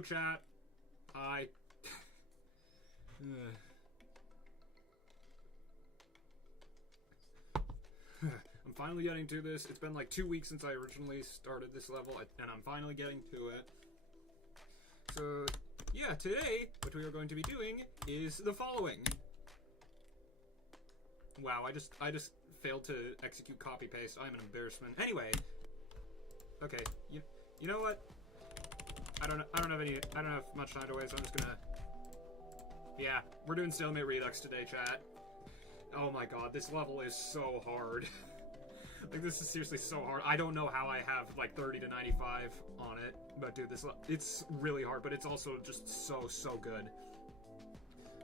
Hello, chat. Hi. I'm finally getting to this. It's been like 2 weeks since I originally started this level, and I'm finally getting to it. So, yeah, today, what we are going to be doing is the following. Wow, I just failed to execute copy paste. I'm an embarrassment. Anyway, okay, you know what? I don't have much time to waste. I'm just gonna. Yeah, we're doing Stalemate Redux today, chat. Oh my god, this level is so hard. Like, this is seriously so hard. I don't know how I have like 30 to 95 on it, but dude, it's really hard, but it's also just so good.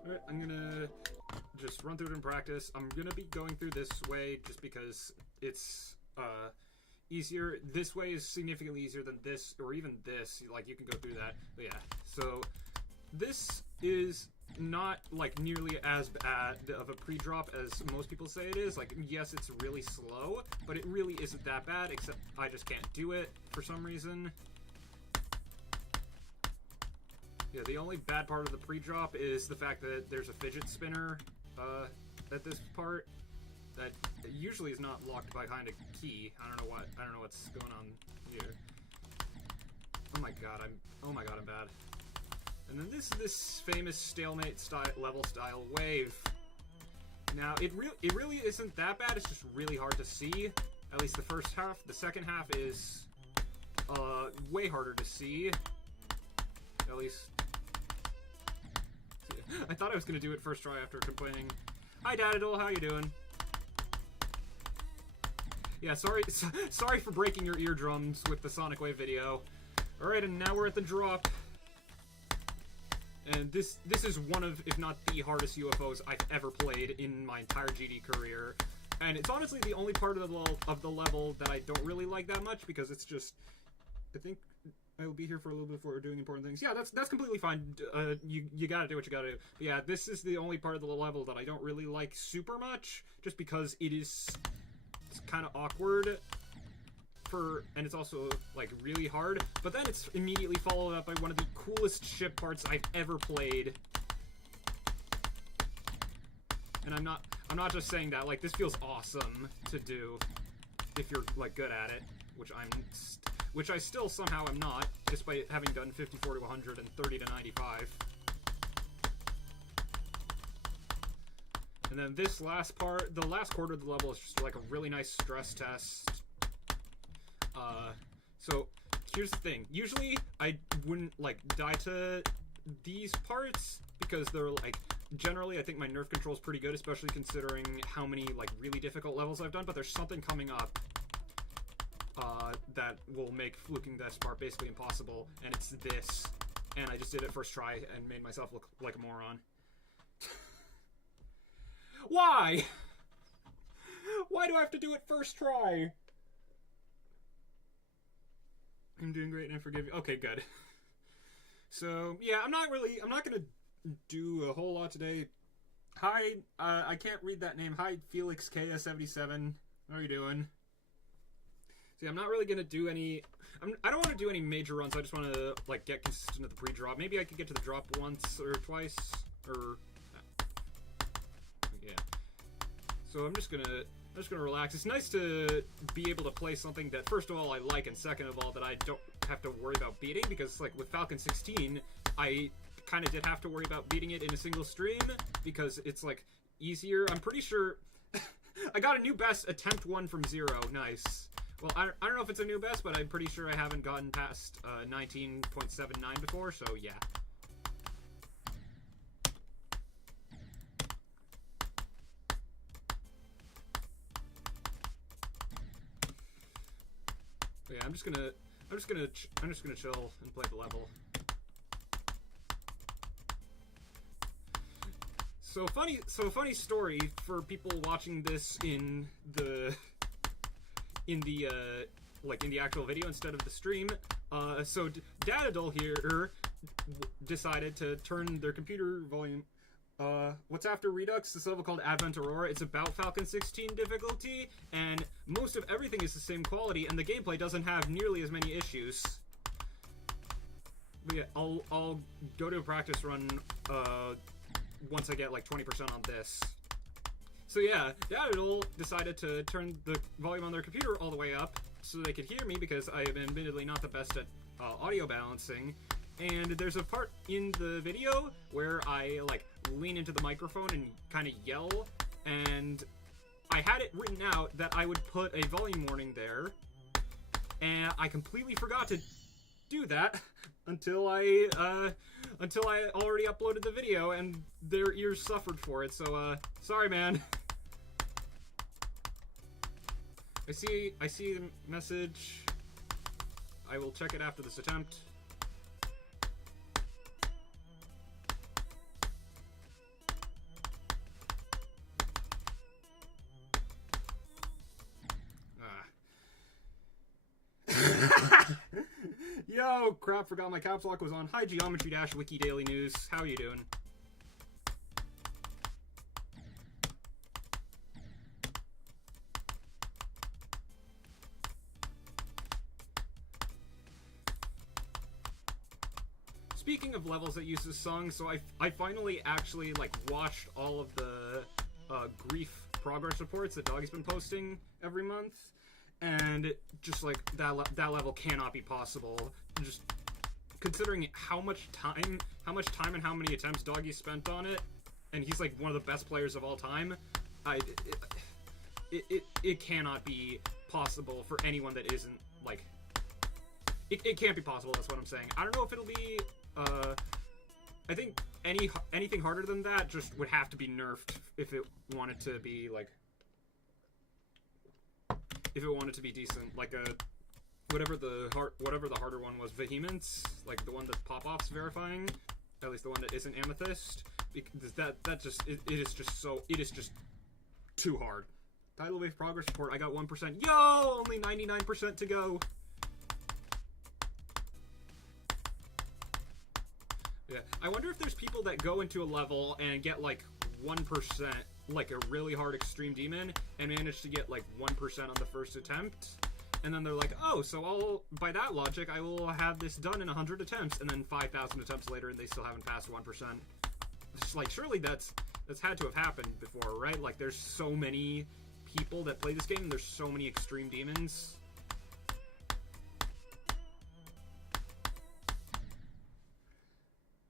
Alright, I'm gonna just run through it in practice. I'm gonna be going through this way just because it's easier. This way is significantly easier than this, or even this. Like, you can go through that. But yeah, so this is not like nearly as bad of a pre-drop as most people say it is. Like, yes, it's really slow, but it really isn't that bad, except I just can't do it for some reason. Yeah, the only bad part of the pre-drop is the fact that there's a fidget spinner at this part that usually is not locked behind a key. I don't know what's going on here. Oh my god, I'm bad. And then this famous Stalemate level style wave. Now, it really isn't that bad. It's just really hard to see. At least the first half. The second half is way harder to see. At least. I thought I was gonna do it first try after complaining. Hi, Dadadol, how you doing? Yeah, sorry for breaking your eardrums with the Sonic Wave video. All right, and now we're at the drop. And this is one of, if not the hardest UFOs I've ever played in my entire GD career. And it's honestly the only part of the level that I don't really like that much, because it's just, I think I will be here for a little bit before doing important things. Yeah, that's completely fine. You gotta do what you gotta do. But yeah, this is the only part of the level that I don't really like super much, just because it's kind of awkward. And it's also like really hard, but then it's immediately followed up by one of the coolest ship parts I've ever played. And I'm not just saying that. Like, this feels awesome to do if you're like good at it, which I still somehow am not, despite having done 54 to 100 and 30 to 95. And then this last part, the last quarter of the level, is just like a really nice stress test. So here's the thing. Usually I wouldn't like die to these parts because they're like, generally I think my nerf control is pretty good, especially considering how many like really difficult levels I've done, but there's something coming up that will make fluking this part basically impossible, and it's this. And I just did it first try and made myself look like a moron. Why? Why do I have to do it first try? I'm doing great and I forgive you. Okay, good. So, yeah, I'm not gonna do a whole lot today. Hi, I can't read that name. Hi, Felix KS77. How are you doing? See, I'm not really gonna do any... I don't want to do any major runs. I just want to, like, get consistent at the pre-drop. Maybe I could get to the drop once or twice, or... yeah. So I'm just gonna relax. It's nice to be able to play something that, first of all, I like, and second of all, that I don't have to worry about beating, because, like, with Falcon 16, I kind of did have to worry about beating it in a single stream, because it's, like, easier. I'm pretty sure... I got a new best, attempt 1 from 0. Nice. Well, I don't know if it's a new best, but I'm pretty sure I haven't gotten past 19.79 before, so yeah. But yeah, I'm just gonna chill and play the level. So funny story for people watching this in the actual video instead of the stream. So Dadadol here decided to turn their computer volume. What's after Redux? This level called Advent Aurora. It's about Falcon 16 difficulty, and most of everything is the same quality, and the gameplay doesn't have nearly as many issues. But yeah, I'll go to a practice run once I get like 20% on this. So yeah, Dad decided to turn the volume on their computer all the way up so they could hear me, because I am admittedly not the best at audio balancing. And there's a part in the video where I like lean into the microphone and kind of yell, and I had it written out that I would put a volume warning there, and I completely forgot to do that until I already uploaded the video, and their ears suffered for it. So sorry, man. I see the message. I will check it after this attempt. Yo, crap, forgot my caps lock was on. Hi, Geometry-Wiki Daily News. How are you doing? Speaking of levels that use this song, so I finally actually, like, watched all of the grief progress reports that Doggy's been posting every month. And just like that level cannot be possible. Just considering how much time and how many attempts Doggy spent on it, and he's like one of the best players of all time. It cannot be possible for anyone that isn't like. It can't be possible. That's what I'm saying. I don't know if it'll be. I think anything harder than that just would have to be nerfed if it wanted to be like. If it wanted to be decent, like whatever the harder one was, Vehemence, like the one that Pop-Off's verifying, at least the one that isn't Amethyst, because it is just too hard. Tidal wave progress report, I got 1%. Yo, only 99% to go. Yeah, I wonder if there's people that go into a level and get like 1%. Like a really hard extreme demon, and manage to get like 1% on the first attempt, and then they're like, oh, so by that logic I will have this done in 100 attempts, and then 5,000 attempts later and they still haven't passed 1%. It's like, surely that's had to have happened before, right? Like, there's so many people that play this game, and there's so many extreme demons.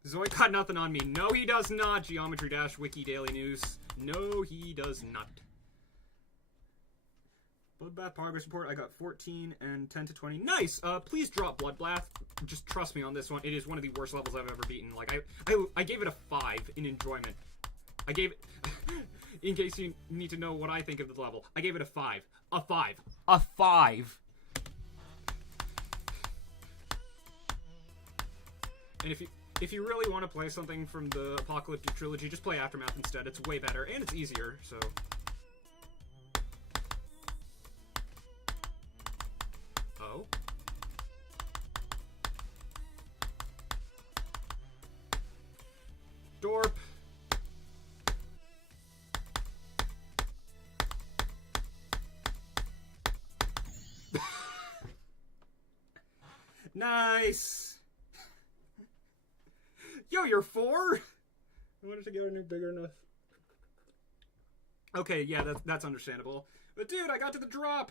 Zoid got nothing on me. No, he does not. Geometry-Wiki Daily News. No, he does not. Bloodbath progress report. I got 14 and 10 to 20. Nice! Please drop Bloodbath. Just trust me on this one. It is one of the worst levels I've ever beaten. Like, I gave it a 5 in enjoyment. I gave it... in case you need to know what I think of the level. I gave it a 5. A 5. A 5! And if you really want to play something from the Apocalyptic Trilogy, just play Aftermath instead. It's way better, and it's easier, so... Oh? Dorp! Nice! Yo, you're 4? I wanted to get a new bigger enough. Okay, yeah, that's understandable. But dude, I got to the drop!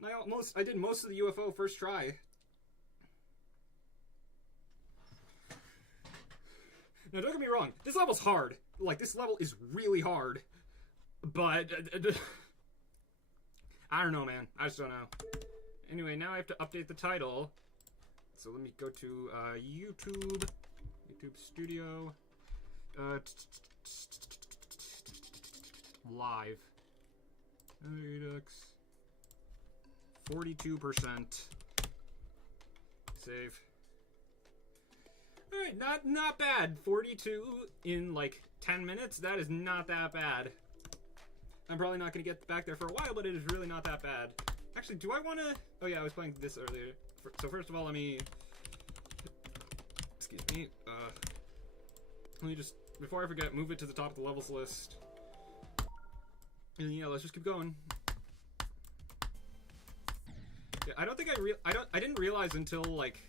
And I did most of the UFO first try. Now, don't get me wrong, this level's hard. Like, this level is really hard. But, I don't know, man. I just don't know. Anyway, now I have to update the title. So let me go to YouTube Studio, live, Redux, 42%, save. All right, not bad. 42 in like 10 minutes. That is not that bad. I'm probably not gonna get back there for a while, but it is really not that bad. Actually, do I want to? Oh yeah, I was playing this earlier. So first of all, let me. Excuse me. Let me just, before I forget, move it to the top of the levels list. And yeah, let's just keep going. Yeah, I don't think I didn't realize until like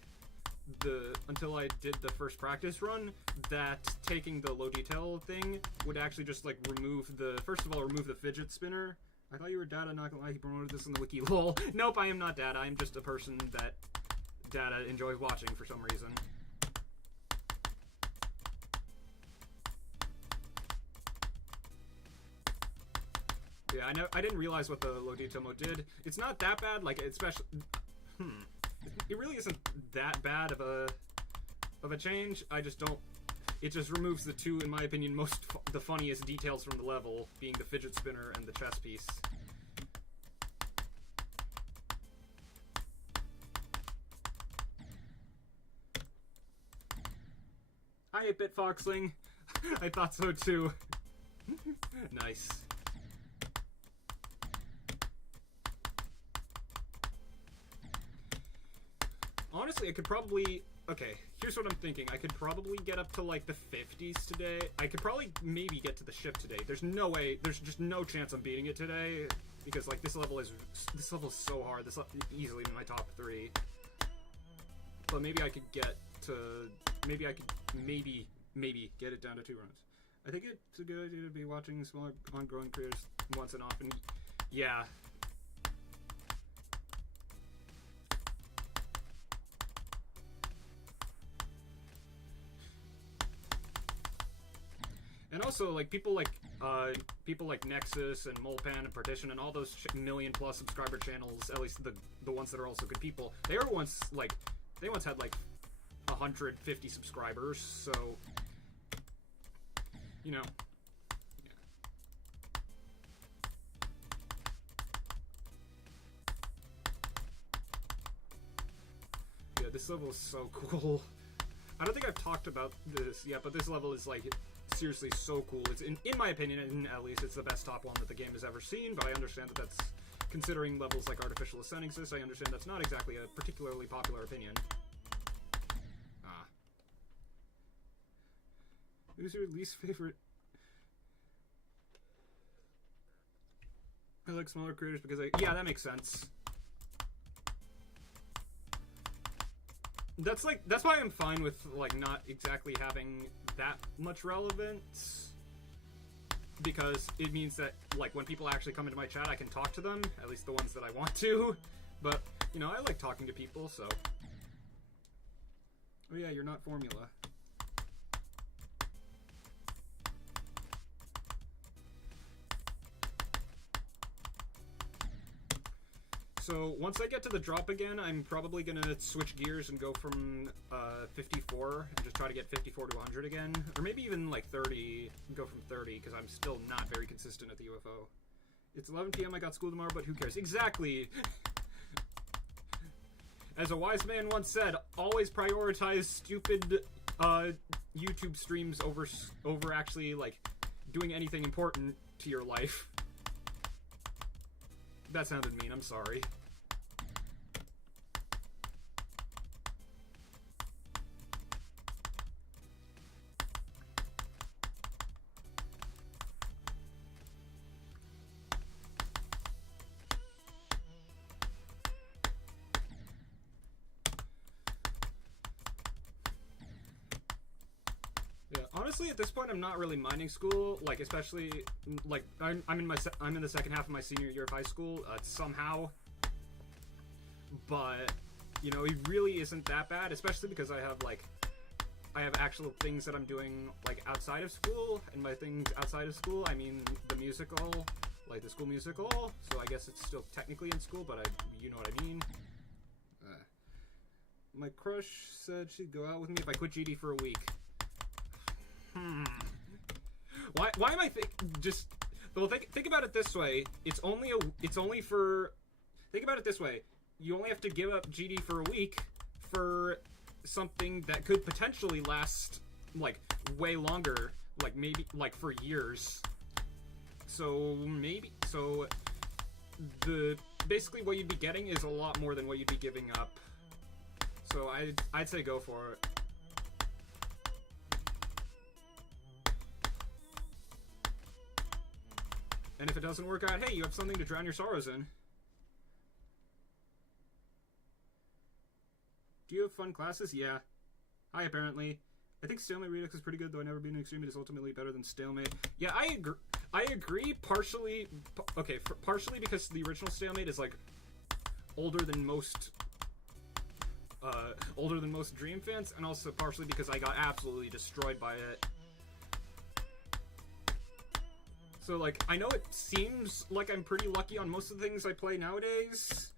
I did the first practice run, that taking the low detail thing would actually just like remove the fidget spinner. I thought you were Data, not gonna lie, he promoted this in the wiki. Lol. Nope, I am not Data. I'm just a person that Data enjoys watching for some reason. Yeah, I didn't realize what the low detail mode did. It's not that bad, like, especially... It really isn't that bad of a change. I just don't... It just removes the two, in my opinion, the funniest details from the level, being the fidget spinner and the chess piece. Hi, 8-Bit Foxling. I thought so too. Nice. Honestly, I could probably... Okay, here's what I'm thinking. I could probably get up to, like, the 50s today. I could probably maybe get to the ship today. There's no way... There's just no chance I'm beating it today. Because, like, this level is so hard. This easily in my top 3. But maybe I could get to... Maybe I could... Maybe get it down to 2 runs. I think it's a good idea to be watching smaller ongoing creators once and often. Yeah. And also, like, people like Nexus and Molpan and Partition and all those million-plus subscriber channels, at least the ones that are also good people, they once had, like, 150 subscribers, so, you know, yeah, this level is so cool. I don't think I've talked about this yet, but this level is, like, seriously so cool. It's in my opinion, at least, it's the best top one that the game has ever seen, but I understand that that's, considering levels like Artificial Ascent exist, I understand that's not exactly a particularly popular opinion. Who's your least favorite? I like smaller creators because yeah, that makes sense. That's why I'm fine with, like, not exactly having that much relevance, because it means that, like, when people actually come into my chat, I can talk to them, at least the ones that I want to. But, you know, I like talking to people, so. Oh yeah, you're not Formula. So, once I get to the drop again, I'm probably gonna switch gears and go from 54 and just try to get 54 to 100 again. Or maybe even, like, 30, go from 30, because I'm still not very consistent at the UFO. It's 11 p.m., I got school tomorrow, but who cares? Exactly! As a wise man once said, always prioritize stupid YouTube streams over actually, like, doing anything important to your life. That sounded mean, I'm sorry. Honestly, at this point, I'm not really minding school. Like, especially, like, I'm in the second half of my senior year of high school somehow. But, you know, it really isn't that bad, especially because I have actual things that I'm doing, like, outside of school. And by things outside of school, I mean the musical, like the school musical. So I guess it's still technically in school, but you know what I mean. My crush said she'd go out with me if I quit GD for a week. Why am I just... Well, think about it this way. Think about it this way. You only have to give up GD for a week for something that could potentially last, like, way longer. Like, maybe, like, for years. So, basically what you'd be getting is a lot more than what you'd be giving up. So, I'd say go for it. And if it doesn't work out, hey, you have something to drown your sorrows in. Do you have fun classes? Yeah. Hi, apparently. I think Stalemate Redux is pretty good, though I've never been extreme. It is ultimately better than Stalemate. Yeah, I agree. I agree partially. Okay, partially because the original Stalemate is like older than most Dream fans, and also partially because I got absolutely destroyed by it. So like, I know it seems like I'm pretty lucky on most of the things I play nowadays,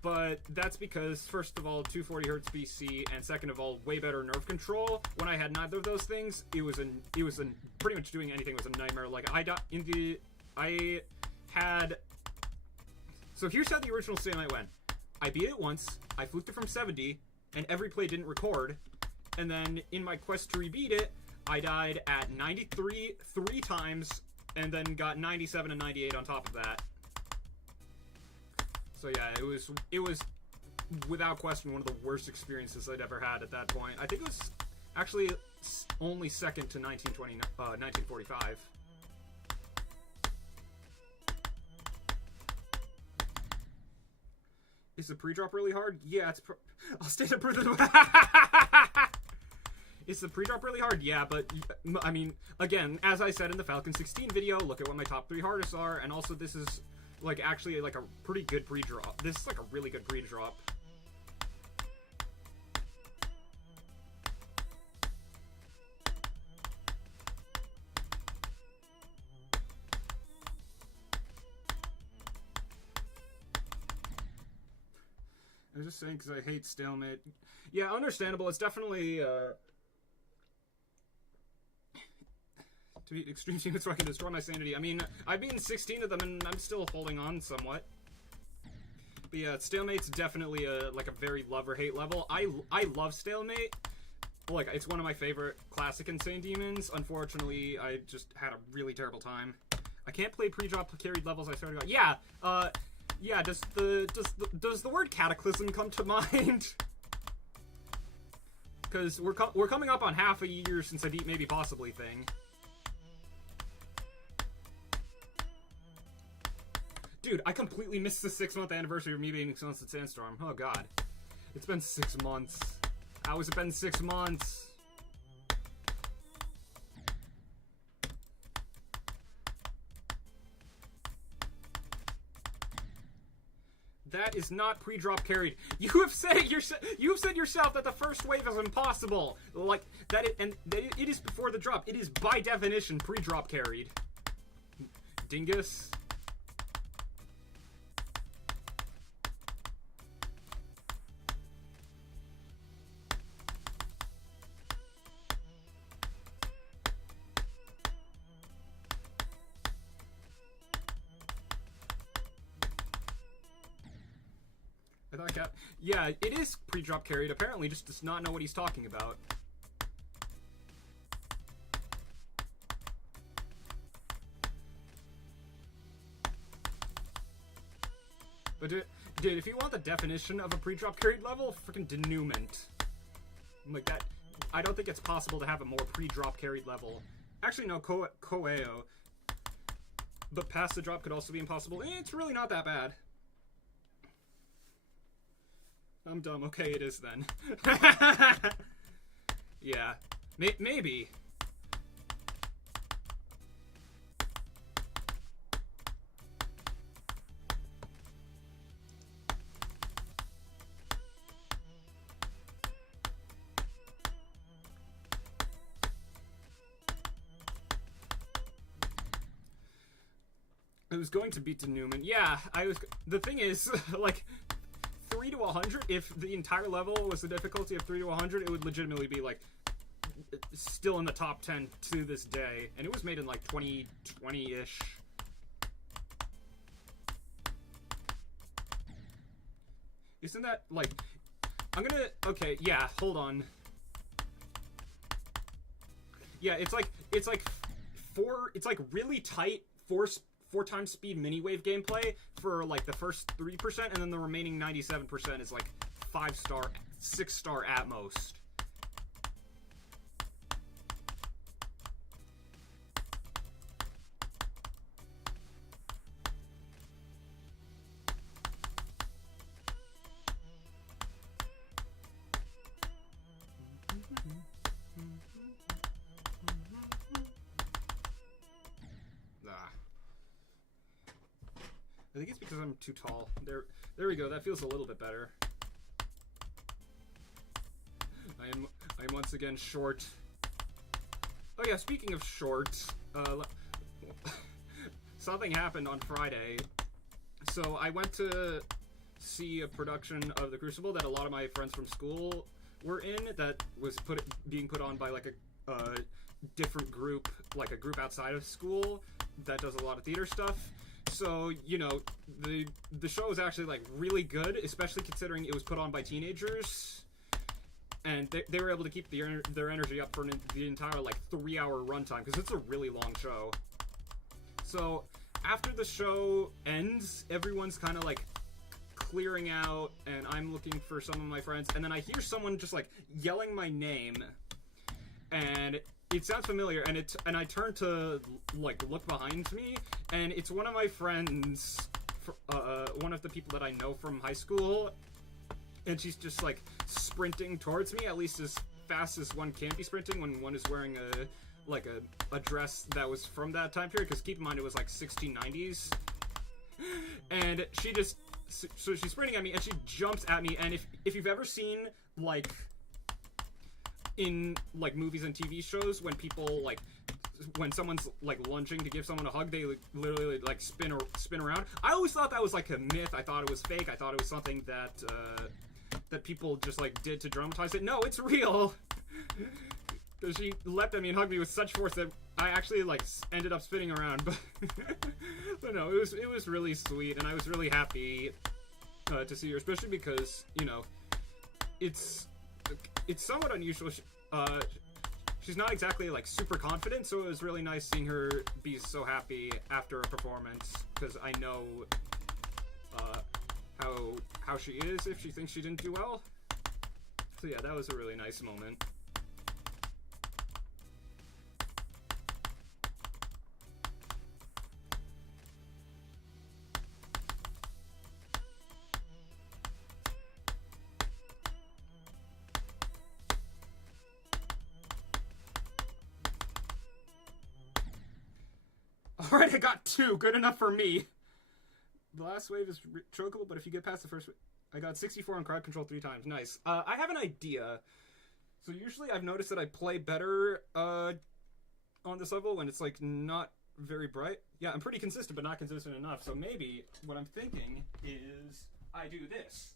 but that's because, first of all, 240 Hz BC, and second of all, way better nerve control. When I had neither of those things, it was pretty much doing anything was a nightmare. Like, so here's how the original Stalemate went. I beat it once, I fluked it from 70, and every play didn't record, and then in my quest to rebeat it, I died at 93 3 times, and then got 97 and 98 on top of that. So yeah, it was without question one of the worst experiences I'd ever had at that point. I think it was actually only second to 1945. Is the pre-drop really hard? Yeah, I'll state a proof of Is the pre-drop really hard? Yeah, but I mean, again, as I said in the Falcon 16 video, look at what my top 3 hardest are, and also this is like actually like a pretty good pre-drop. This is like a really good pre-drop. I was just saying because I hate Stalemate. Yeah, understandable. It's definitely to beat extreme units so I can destroy my sanity. I mean, I've beaten 16 of them and I'm still holding on somewhat. But yeah, Stalemate's definitely like a very love or hate level. I love Stalemate. Like, it's one of my favorite classic Insane Demons. Unfortunately, I just had a really terrible time. I can't play pre-drop carried levels. I started going, yeah, yeah. Does the word Cataclysm come to mind? Because we're coming up on half a year since I beat Maybe Possibly thing. Dude, I completely missed the 6-month anniversary of me being Sunset Sandstorm. Oh god, it's been 6 months. How has it been 6 months? That is not pre-drop carried. You have said it yourself. You have said yourself that the first wave is impossible. Like that, and it is before the drop. It is by definition pre-drop carried. Dingus. Yeah, it is pre-drop carried. Apparently, just does not know what he's talking about. But dude, if you want the definition of a pre-drop carried level, freaking denouement. Like that, I don't think it's possible to have a more pre-drop carried level. Actually, no, Koeo. But past the drop could also be impossible. It's really not that bad. I'm dumb. Okay, it is then. Yeah. Maybe. I was going to beat denouement. Yeah, I was. The thing is, like, 3 to 100, if the entire level was the difficulty of 3 to 100, it would legitimately be, like, still in the top 10 to this day. And it was made in, like, 2020-ish. Isn't that, like... I'm gonna... Okay, yeah, hold on. Yeah, it's like really tight four times speed mini-wave gameplay for, like, the first 3%, and then the remaining 97% is, like, 5-star, 6-star at most. think it's because I'm too tall. There we go. That feels a little bit better. I am once again short. Oh yeah, speaking of short, something happened on Friday. So I went to see a production of The Crucible that a lot of my friends from school were in, that was being put on by like a different group, like a group outside of school that does a lot of theater stuff. So, you know, the show was actually like really good, especially considering it was put on by teenagers. And they were able to keep their energy up for the entire like 3-hour runtime, because it's a really long show. So after the show ends, everyone's kind of like clearing out, and I'm looking for some of my friends, and then I hear someone just like yelling my name, and it sounds familiar, and I turn to like look behind me, and it's one of my friends, one of the people that I know from high school, and she's just like sprinting towards me, at least as fast as one can be sprinting when one is wearing a dress that was from that time period, because keep in mind it was like 1690s, and so she's sprinting at me, and she jumps at me, and if you've ever seen like in like movies and TV shows when people like when someone's like lunging to give someone a hug, they literally like spin around. I always thought that was like a myth. I thought it was fake. I thought it was something that people just like did to dramatize it. No, it's real. Because she leapt at me and hugged me with such force that I actually like ended up spinning around. But no, it was really sweet, and I was really happy to see her, especially because, you know, it's somewhat unusual. She's not exactly like super confident, so it was really nice seeing her be so happy after a performance, because I know how she is if she thinks she didn't do well. So yeah, that was a really nice moment. Alright, I got 2. Good enough for me. The last wave is chokeable, but if you get past the first wave... I got 64 on crowd control 3 times. Nice. I have an idea. So usually I've noticed that I play better on this level when it's like not very bright. Yeah, I'm pretty consistent, but not consistent enough. So maybe what I'm thinking is I do this.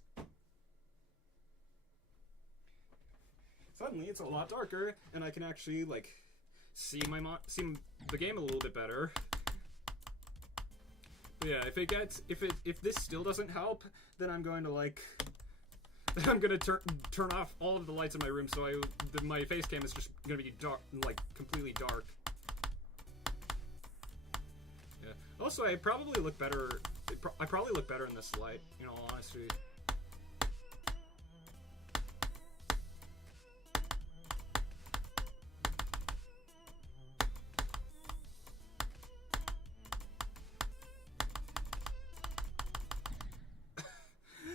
Suddenly it's a lot darker, and I can actually like see the game a little bit better. But yeah, if this still doesn't help, then I'm going to turn off all of the lights in my room, so my face cam is just gonna be dark, like completely dark. Yeah. Also, I probably look better. I probably look better in this light, in all honesty.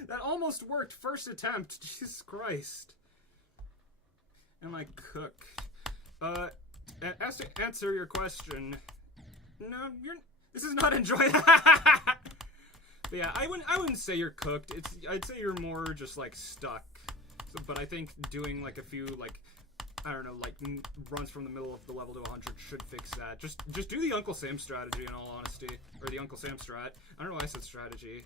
That almost worked. First attempt. Jesus Christ. Am I cooked? As to answer your question, no, this is not enjoyable. But yeah, I wouldn't say you're cooked. I'd say you're more just like stuck. So, but I think doing like a few like, I don't know, like runs from the middle of the level to 100 should fix that. Just do the Uncle Sam strategy, in all honesty, or the Uncle Sam strat. I don't know why I said strategy.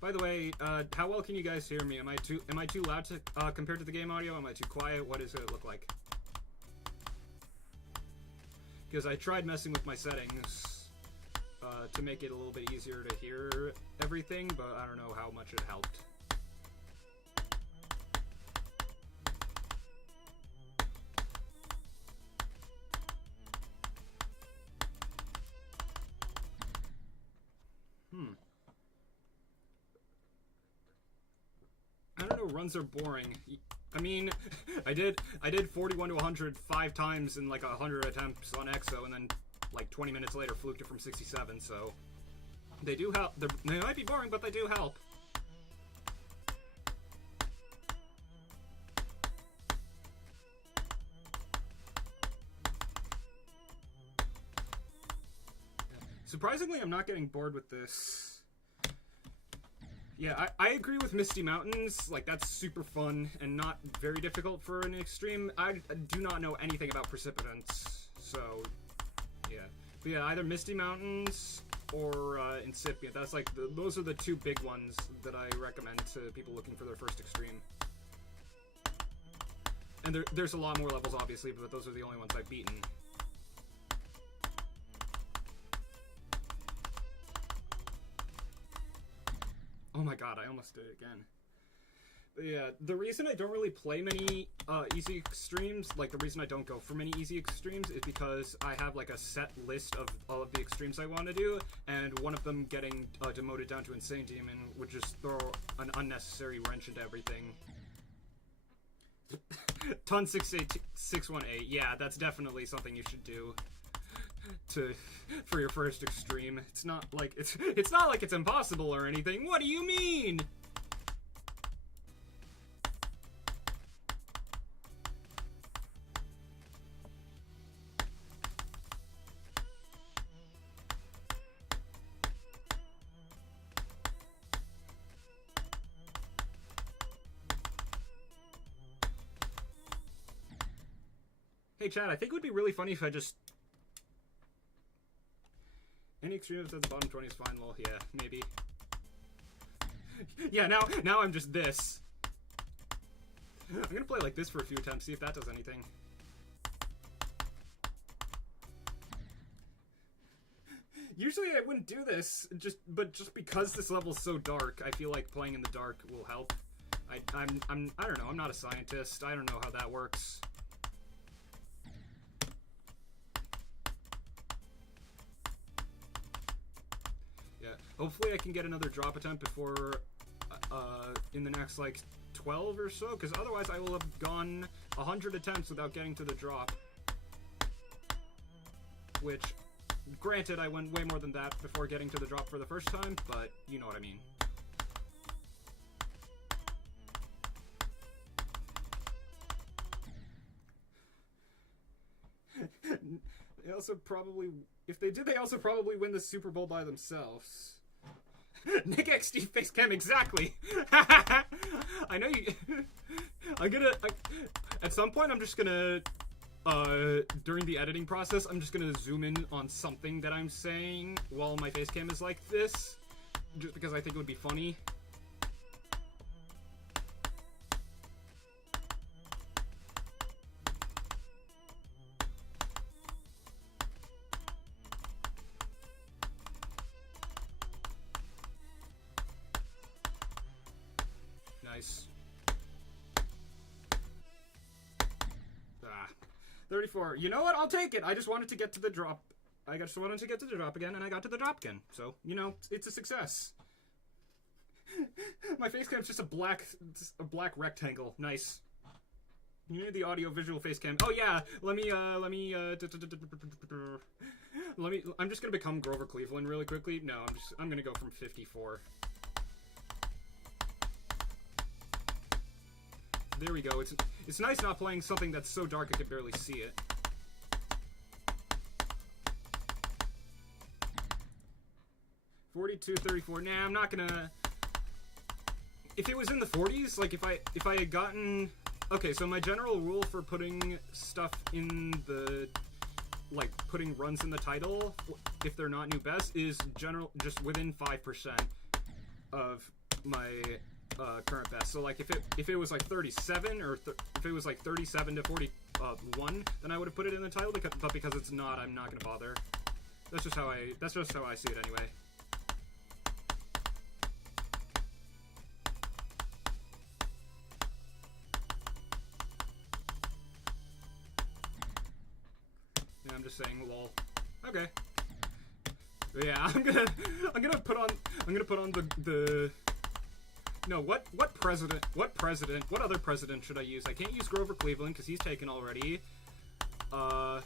By the way, how well can you guys hear me? Am I too loud to compared to the game audio? Am I too quiet? What does it look like? Because I tried messing with my settings to make it a little bit easier to hear everything, but I don't know how much it helped. I don't know, runs are boring. I mean, I did 41 to 100 5 times in like 100 attempts on EXO, and then like 20 minutes later fluked it from 67, so they do help. They might be boring, but they do help. Surprisingly, I'm not getting bored with this. Yeah, I agree with Misty Mountains. Like, that's super fun and not very difficult for an extreme. I do not know anything about precipitants, so yeah. But yeah, either Misty Mountains or Incipient. That's like those are the two big ones that I recommend to people looking for their first extreme. And there's a lot more levels, obviously, but those are the only ones I've beaten. Oh my god, I almost did it again. But yeah, the reason I don't really play many easy extremes, like the reason I don't go for many easy extremes is because I have like a set list of all of the extremes I want to do, and one of them getting demoted down to Insane Demon would just throw an unnecessary wrench into everything. Ton 618, yeah, that's definitely something you should do for your first extreme. It's not like it's impossible or anything. What do you mean? Hey Chad, I think it would be really funny if I just... Any extreme that's at the bottom 20 is fine. Well, yeah, maybe. Yeah, now I'm just this. I'm gonna play like this for a few attempts, see if that does anything. Usually I wouldn't do this, but just because this level's so dark, I feel like playing in the dark will help. I don't know, I'm not a scientist. I don't know how that works. Hopefully I can get another drop attempt before, in the next, like, 12 or so, because otherwise I will have gone 100 attempts without getting to the drop. Which, granted, I went way more than that before getting to the drop for the first time, but you know what I mean. They also probably, if they did, they also probably win the Super Bowl by themselves. Nick XD facecam, exactly. I know you. At some point, I'm just gonna, during the editing process, I'm just gonna zoom in on something that I'm saying while my facecam is like this, just because I think it would be funny. Nice. 34. You know what? I'll take it. I just wanted to get to the drop. I just wanted to get to the drop again, and I got to the drop again. So, you know, it's a success. My face cam's just a black rectangle. Nice. You need the audio visual face cam. Oh yeah, I'm just gonna become Grover Cleveland really quickly. No, I'm gonna go from 54. There we go. It's nice not playing something that's so dark I can barely see it. $42, 34. Nah, I'm not gonna. If it was in the 40s, like if I had gotten. Okay, so my general rule for putting stuff in the, like putting runs in the title, if they're not new best, is just within 5% of my current best. So like if it was like 37 or if it was like 37 to 41, then I would have put it in the title. But because it's not, I'm not gonna bother. That's just how I see it anyway. Yeah, I'm just saying, lol. Okay. But yeah, I'm gonna put on the. No, what other president should I use? I can't use Grover Cleveland because he's taken already. What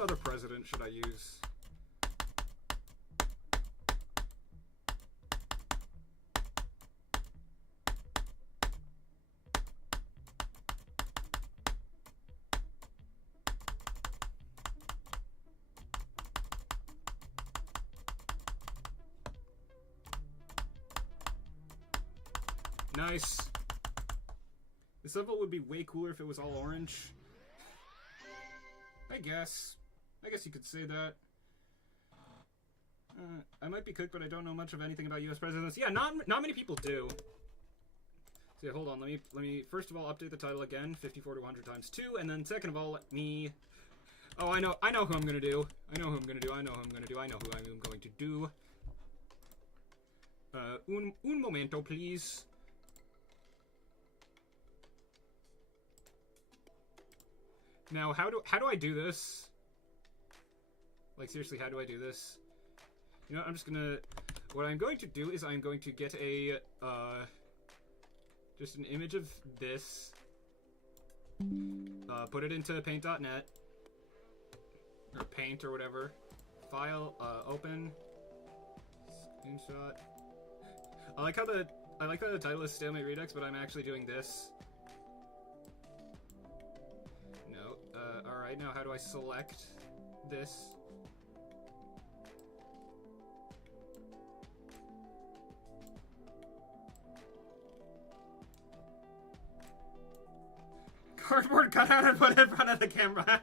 other president should I use? Nice. This level would be way cooler if it was all orange. I guess you could say that. I might be cooked, but I don't know much of anything about U.S. presidents. Yeah, not many people do. So yeah, hold on. Let me first of all update the title again, 54 to 100 times 2, and then second of all, let me. Oh, I know who I'm gonna do. I know who I'm gonna do. Un momento, please. Now, how do I do this? Like, seriously, how do I do this? You know, what I'm going to do is I'm going to get a, just an image of this, put it into paint.net, or paint or whatever, file, open, screenshot. I like how the title is Stalemate Redux, but I'm actually doing this. No, alright, now how do I select this? Cardboard cutout and put it in front of the camera.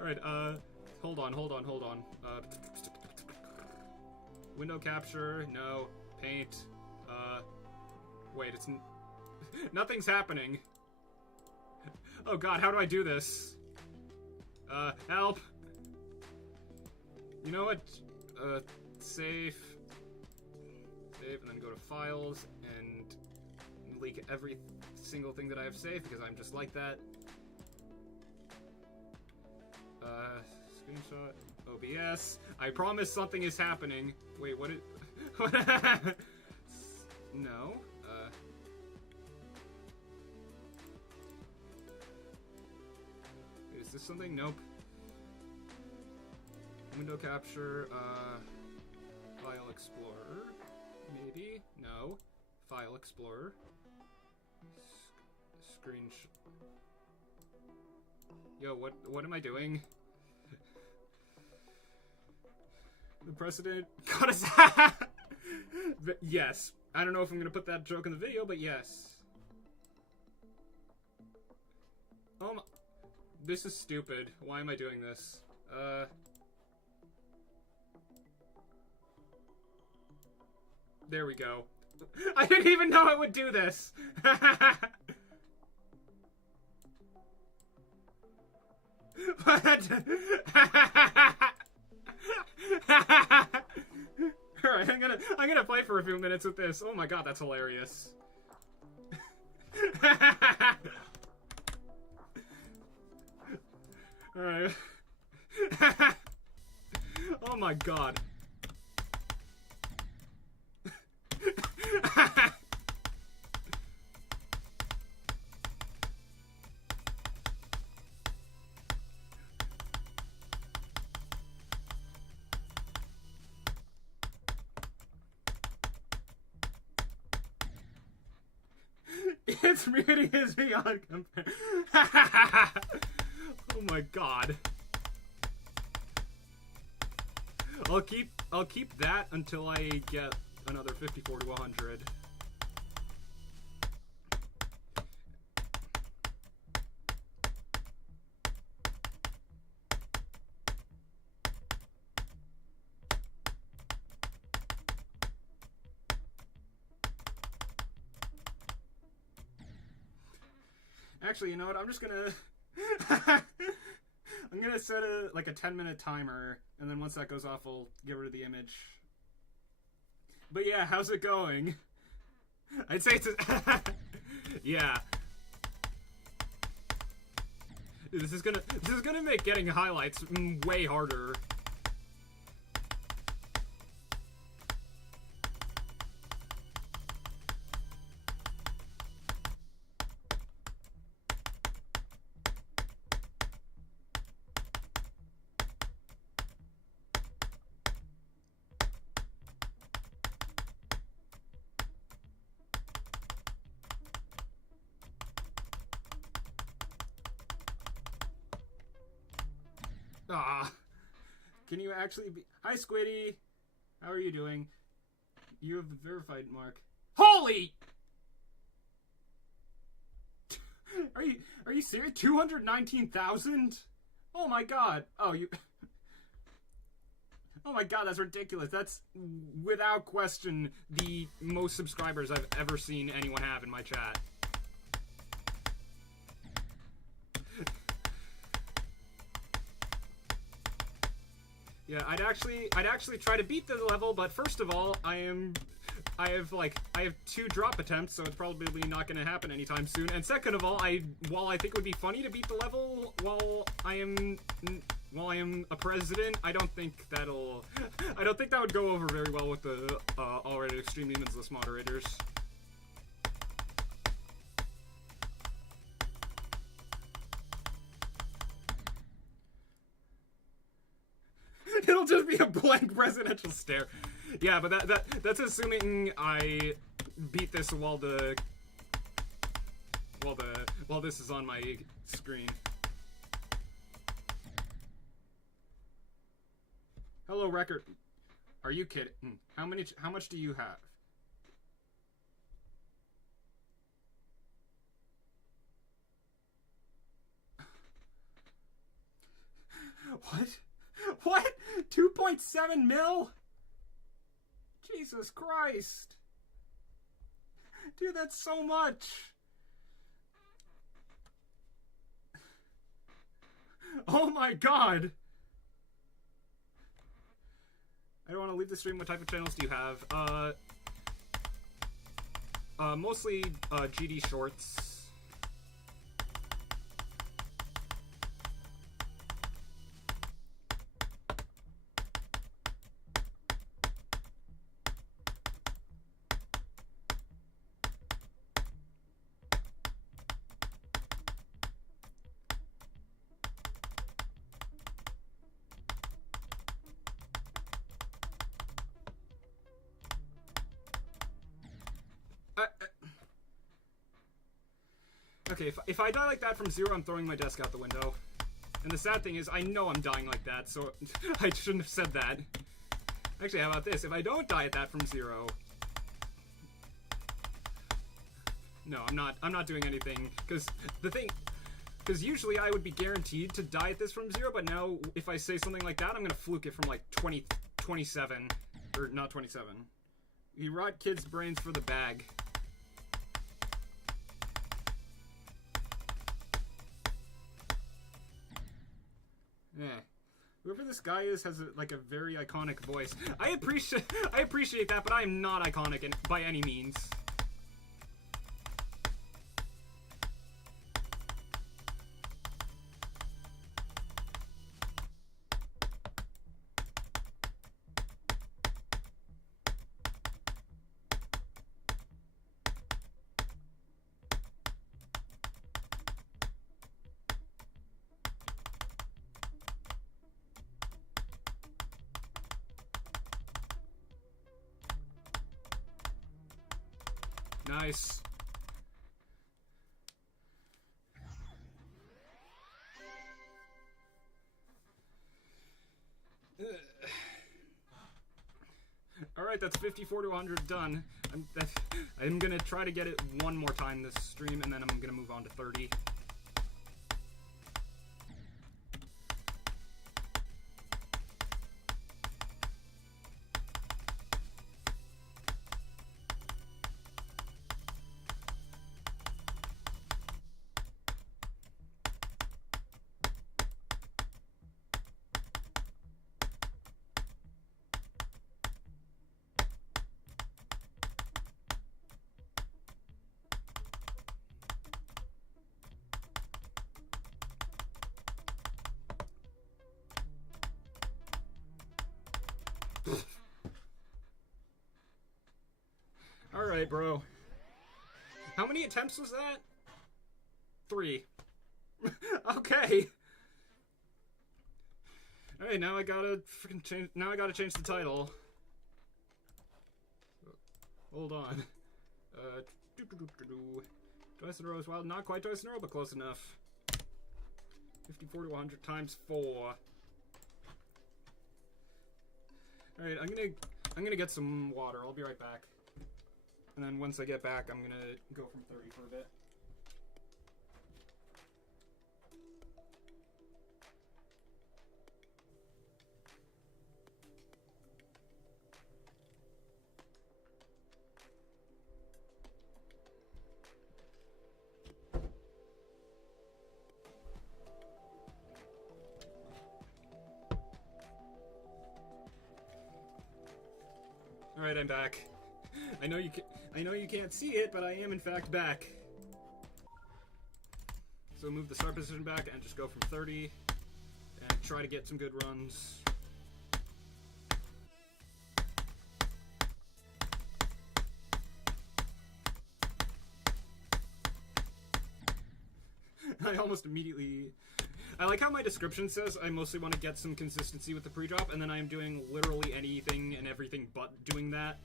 Alright, hold on. Window capture, no. Paint, wait, nothing's happening. Oh god, how do I do this? Help. You know what? Save, and then go to files, and leak every single thing that I have saved, because I'm just like that. Screenshot, OBS. I promise something is happening. Wait, what? No. Is this something? Nope. Window capture. File Explorer. Maybe. No. File Explorer. Screenshot. Yo, what am I doing? The president got his Yes. I don't know if I'm gonna put that joke in the video, but yes. Oh my. This is stupid. Why am I doing this? There we go. I didn't even know it would do this! What? Alright, I'm gonna play for a few minutes with this. Oh my god, that's hilarious. Alright. Oh my god. It's muting is beyond compare. Oh my god. I'll keep that until I get another 54 to 100. Actually, you know what? I'm just gonna I'm gonna set a 10-minute timer, and then once that goes off, I'll get rid of the image. But yeah, how's it going? I'd say it's yeah. This is gonna make getting highlights way harder. Ah, can you actually be? Hi, Squiddy. How are you doing? You have verified, Mark. Holy! Are you serious? 219,000? Oh my god. Oh, you... Oh my god, that's ridiculous. That's, without question, the most subscribers I've ever seen anyone have in my chat. Yeah, I'd actually try to beat the level, but first of all, I have 2 drop attempts, so it's probably not going to happen anytime soon. And second of all, while I think it would be funny to beat the level while I am a president, I don't think that would go over very well with the already Extreme Demons List moderators. It'll just be a blank presidential stare. Yeah, but that's assuming I beat this while this is on my screen. Hello, record. Are you kidding? How much do you have? What? What? 2.7 mil? Jesus Christ. Dude, that's so much. Oh my god. I don't want to leave the stream. What type of channels do you have? Mostly GD shorts. Okay, if I die like that from 0, I'm throwing my desk out the window. And the sad thing is, I know I'm dying like that, so I shouldn't have said that. Actually, how about this? If I don't die at that from 0... No, I'm not doing anything. Because usually I would be guaranteed to die at this from 0, but now if I say something like that, I'm gonna fluke it from like 27. Or not 27. You rot kids' brains for the bag. Yeah. Whoever this guy is has a very iconic voice. I appreciate that, but I am not iconic by any means. Nice. Alright, that's 54 to 100 done. I'm gonna try to get it one more time this stream, and then I'm gonna move on to 30. Alright, bro. How many attempts was that? 3. Okay. Alright, now I gotta freaking change. Now I gotta change the title. Hold on. Twice in a row is wild. Not quite twice in a row, but close enough. 54 to 100 times 4. Alright, I'm I'm gonna get some water. I'll be right back. And then once I get back, I'm gonna go from 30 for a bit. All right, I'm back. I know you can't see it, but I am in fact back. So move the start position back and just go from 30 and try to get some good runs. I almost immediately... I like how my description says I mostly want to get some consistency with the pre-drop, and then I am doing literally anything and everything but doing that.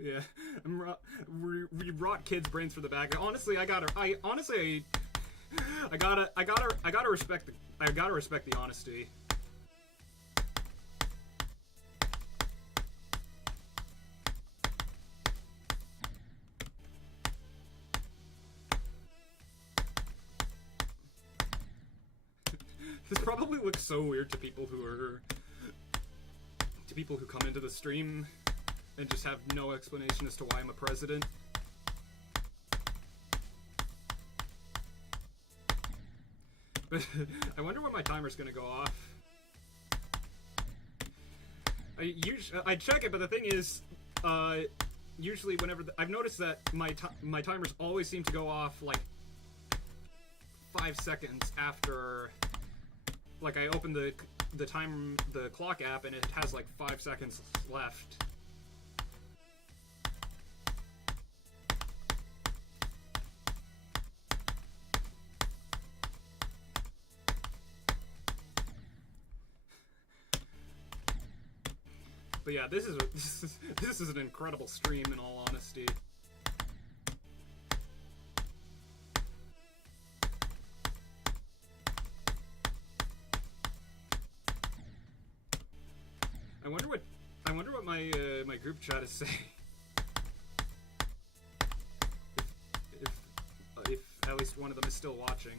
Yeah, we rot kids' brains for the back. Honestly, I gotta respect the honesty. This probably looks so weird to people who come into the stream and just have no explanation as to why I'm a president. But I wonder when my timer's gonna go off. I check it, but the thing is, usually whenever I've noticed that my timers always seem to go off like 5 seconds after. Like I open the clock app and it has like 5 seconds left. But yeah, this is an incredible stream in all honesty. I wonder what my group chat is saying. If at least one of them is still watching.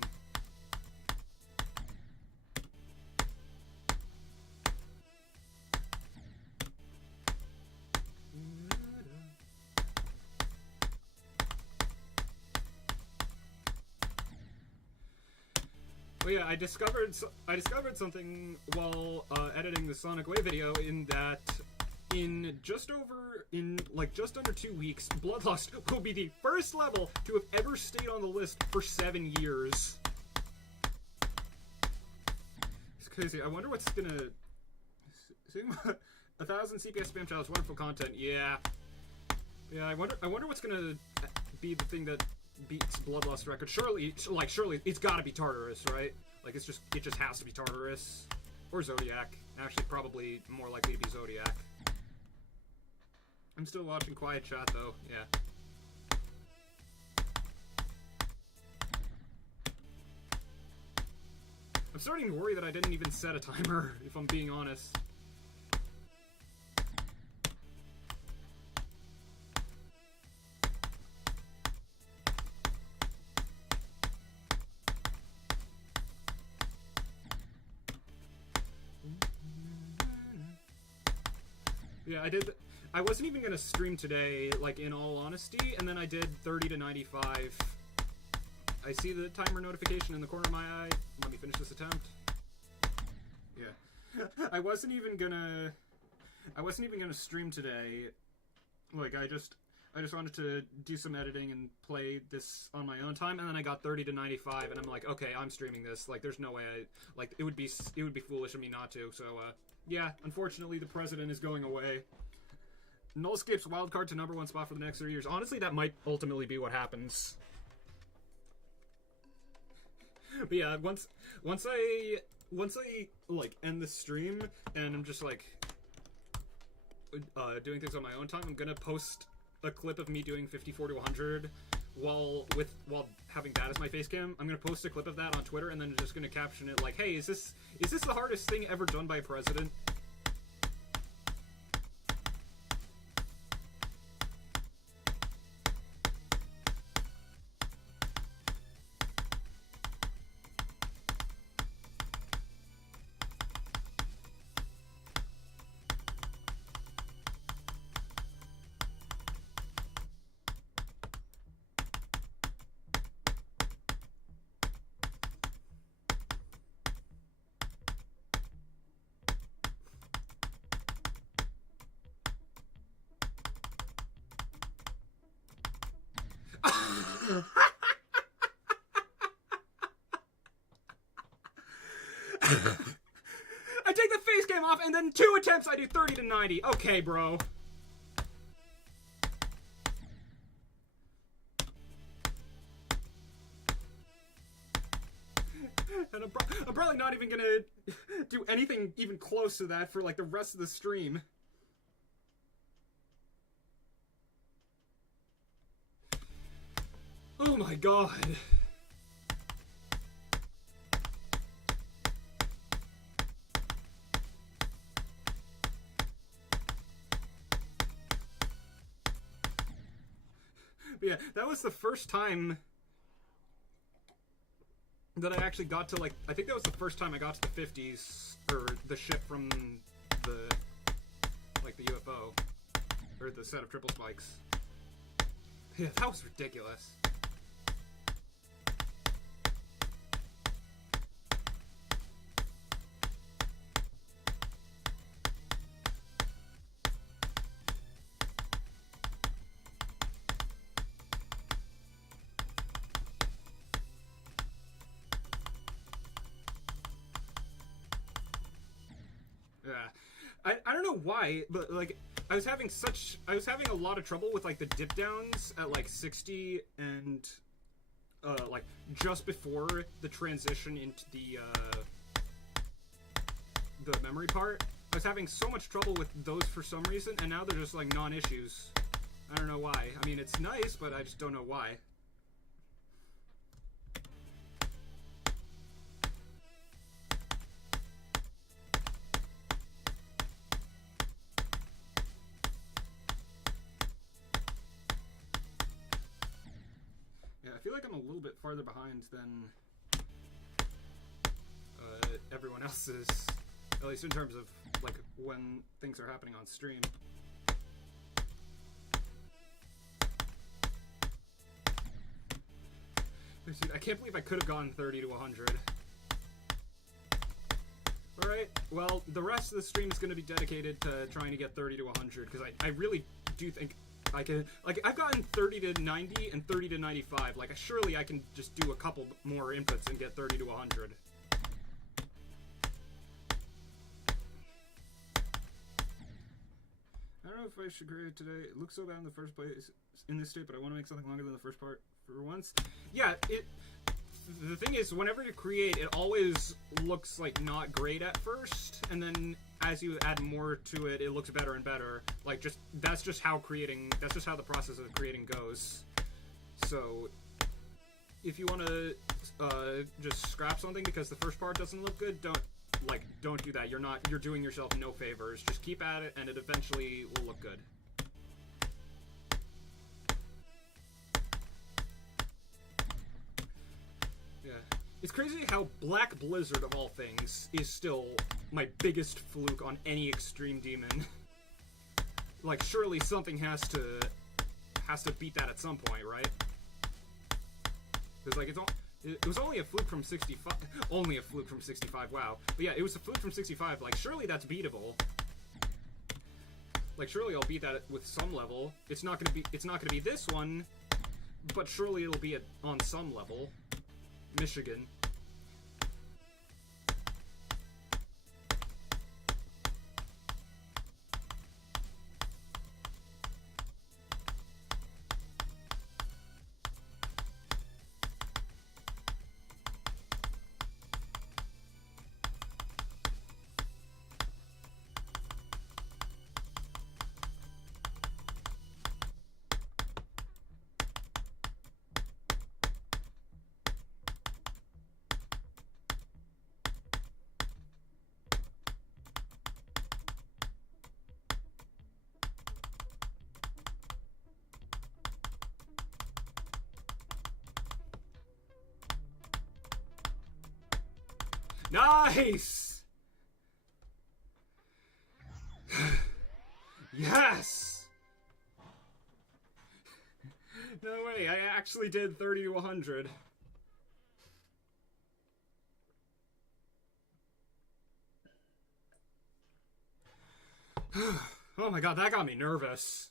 Well, yeah, I discovered something while editing the Sonic Wave video, in that in just under 2 weeks, Bloodlust will be the first level to have ever stayed on the list for 7 years. It's crazy. I wonder what's gonna... 1,000 CPS spam challenge, wonderful content. Yeah. Yeah, I wonder what's gonna be the thing that beats Bloodlust record. Surely it's gotta be Tartarus, right? Like it just has to be Tartarus. Or Zodiac. Actually, probably more likely to be Zodiac. I'm still watching Quiet Chat though, yeah. I'm starting to worry that I didn't even set a timer, if I'm being honest. Yeah, I wasn't even gonna stream today, like, in all honesty, and then I did 30 to 95. I see the timer notification in the corner of my eye. Let me finish this attempt. Yeah. I wasn't even gonna stream today. Like, I just wanted to do some editing and play this on my own time, and then I got 30 to 95, and I'm like, okay, I'm streaming this. Like, there's no way it would be foolish of me not to, so, yeah, unfortunately, the president is going away. Null skips wildcard to #1 spot for the next 3 years. Honestly, that might ultimately be what happens. But yeah, once I like end the stream and I'm just like doing things on my own time, I'm gonna post a clip of me doing 54 to 100 while having that as my face cam. I'm gonna post a clip of that on Twitter, and then just gonna caption it like, "Hey, is this the hardest thing ever done by a president?" I take the face cam off, and then 2 attempts I do 30 to 90. Okay, bro. And I'm probably not even gonna do anything even close to that for like the rest of the stream. Oh my god. But yeah, that was the first time that I actually got to, like, I think that was the first time I got to the 50s, or the ship from the, like, the UFO, or the set of triple spikes. Yeah, that was ridiculous. Yeah, I don't know why, but like I was having a lot of trouble with like the dip downs at like 60 and like just before the transition into the memory part. I was having so much trouble with those for some reason, and now they're just like non-issues. I don't know why. I mean, it's nice, but I just don't know why. I feel like I'm a little bit farther behind than everyone else is, at least in terms of like when things are happening on stream. I can't believe I could have gone 30 to 100. Alright, well, the rest of the stream is going to be dedicated to trying to get 30 to 100, because I really do think I can, like, I've gotten 30 to 90 and 30 to 95. Like, surely I can just do a couple more inputs and get 30 to 100. I don't know if I should create it today. It looks so bad in the first place in this state, but I want to make something longer than the first part for once. Yeah, the thing is, whenever you create, it always looks like not great at first, and then as you add more to it, it looks better and better. Like, that's just how the process of creating goes. So if you want to just scrap something because the first part doesn't look good, don't do that. You're doing yourself no favors. Just keep at it, and it eventually will look good. Yeah. It's crazy how Black Blizzard, of all things, is still my biggest fluke on any extreme demon. Like, surely something has to beat that at some point, right? Because, like, it was only a fluke from 65. Only a fluke from 65, wow. But yeah, it was a fluke from 65. Like, surely that's beatable. Like, surely I'll beat that with some level. It's not gonna be this one, but surely it'll be on some level. Michigan. Nice! Yes! No way, I actually did 30 to 100. Oh my god, that got me nervous.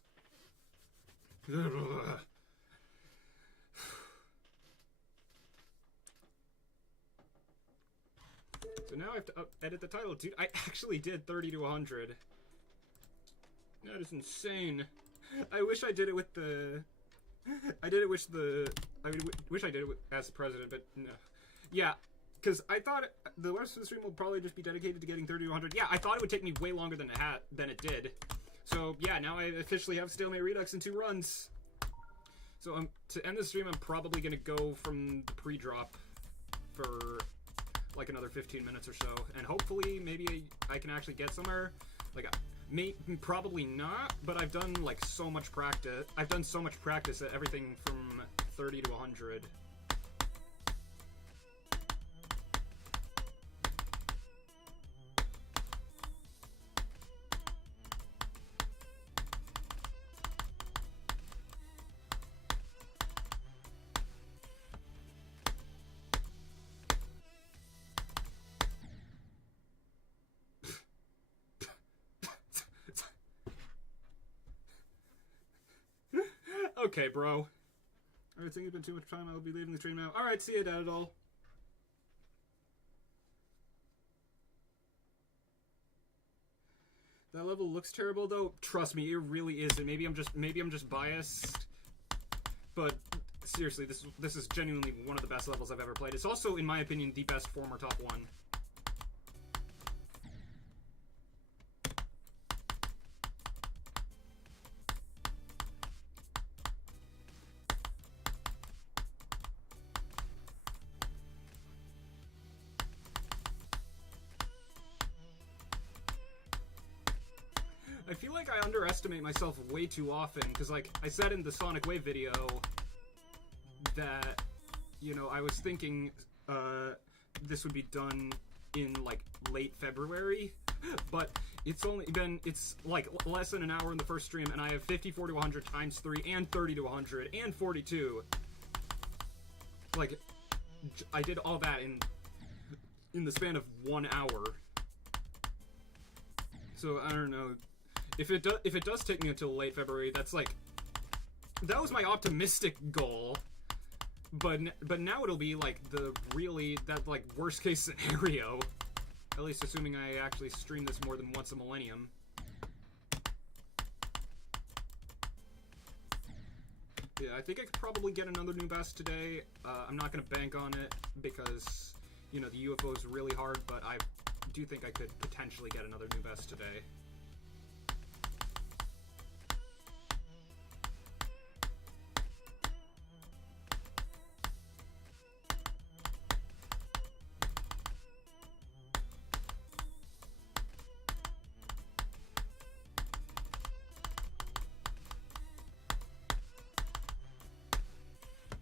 So now I have to edit the title. Dude, I actually did 30 to 100. That is insane. I wish I did it with the... I wish I did it as the president, but no. Yeah, because I thought the rest of the stream will probably just be dedicated to getting 30 to 100. Yeah, I thought it would take me way longer than it did. So yeah, now I officially have Stalemate Redux in 2 runs. So to end the stream, I'm probably going to go from the pre-drop for like another 15 minutes or so. And hopefully, maybe I can actually get somewhere. Like, probably not, but I've done like so much practice. I've done so much practice at everything from 30 to 100. Okay, bro. Alright, think it's been too much time. I'll be leaving the stream now. Alright, see you, Dadadol. That level looks terrible, though. Trust me, it really isn't. Maybe I'm just biased. But seriously, this is genuinely one of the best levels I've ever played. It's also, in my opinion, the best former top 1. I feel like I underestimate myself way too often, because, like, I said in the Sonic Wave video that, you know, I was thinking this would be done in, like, late February, but it's like less than an hour in the first stream, and I have 54 to 100 times 3, and 30 to 100, and 42. Like, I did all that in the span of 1 hour. So, I don't know. If it does take me until late February, that was my optimistic goal. But now it'll be like that worst case scenario. At least assuming I actually stream this more than once a millennium. Yeah, I think I could probably get another new best today. I'm not gonna bank on it because, you know, the UFO is really hard, but I do think I could potentially get another new best today.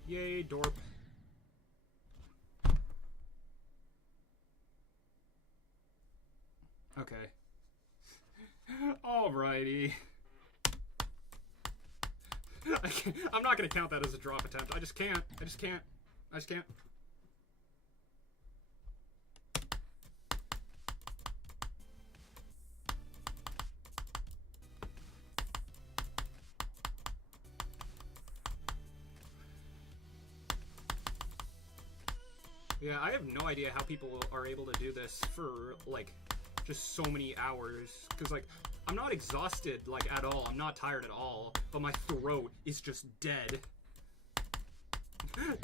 Yay, Dorp. Okay. Alrighty. I'm not gonna count that as a drop attempt. I just can't. Yeah, I have no idea how people are able to do this for, like, just so many hours. Because, like, I'm not exhausted, like, at all. I'm not tired at all. But my throat is just dead.